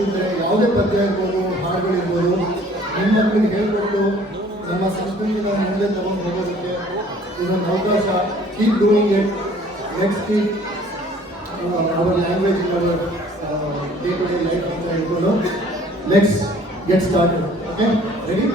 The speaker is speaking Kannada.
ಗೊತ್ತಿದ್ದರೆ ಯಾವುದೇ ಪದ್ಯ ಇರ್ಬೋದು, ಹಾಡುಗಳಿರ್ಬೋದು, ನಿಮ್ಮ ಮಕ್ಕಳಿಗೆ ಹೇಳ್ಕೊಟ್ಟು ನಮ್ಮ ಸಂಸ್ಕೃತಿನ ಮುಂದೆ ತಗೊಂಡು ಹೋಗೋದಕ್ಕೆ ಇದೊಂದು ಅವಕಾಶ. Keep doing it, next keep our language in our day to day life ಅಂತ ಹೇಳ್ಬೋದು. Let's get started. Okay, ready?